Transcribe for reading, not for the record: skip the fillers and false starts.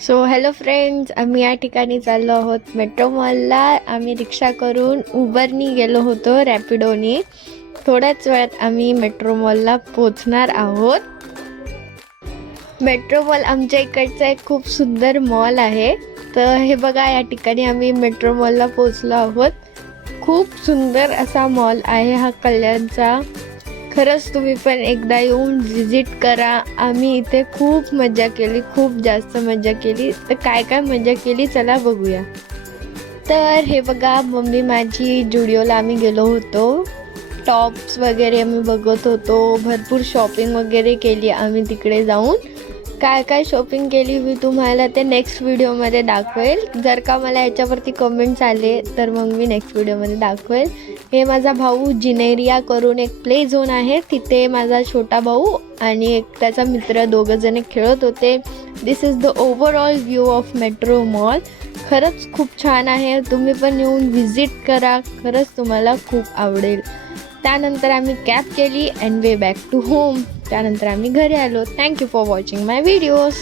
So hello friends, आम्ही या ठिकाणी चाललो आहोत मेट्रो मॉलला. आम्ही रिक्षा करून उबरनी गेलो होतो, रॅपिडोनी. थोड्याच वेळात आम्ही मेट्रो मॉलला पोचणार आहोत. मेट्रो मॉल आमच्या इकडचा एक खूप सुंदर मॉल आहे. तर हे बघा, या ठिकाणी आम्ही मेट्रो मॉलला पोचलो आहोत. खूप सुंदर असा मॉल आहे हा कल्याणचा. खरंच तुम्ही पण एकदा येऊन व्हिजिट करा. आम्ही इथे खूप मजा केली, खूप जास्त मजा केली. तर काय काय मजा केली चला बघूया. तर हे बघा, मम्मी माझी जुडिओला आम्ही गेलो होतो. टॉप्स वगैरे आम्ही बघत होतो. भरपूर शॉपिंग वगैरे केली आम्ही तिकडे जाऊन. काय काय शॉपिंग केली मी तुम्हाला ते नेक्स्ट व्हिडिओमध्ये दाखवेल. जर का मला याच्यावरती कमेंट्स आले तर मग मी नेक्स्ट व्हिडिओमध्ये दाखवेल. हे माझा भाऊ जिनेरिया करून एक प्ले झोन आहे, तिथे माझा छोटा भाऊ आणि एक त्याचा मित्र दोघंजण खेळत होते. This is the overall view of metro mall. खरंच खूप छान आहे. तुम्ही पण येऊन व्हिजिट करा, खरंच तुम्हाला खूप आवडेल. त्यानंतर आम्ही कॅब केली and way back to home. त्यानंतर आम्ही घरी आलो. Thank you for watching my videos.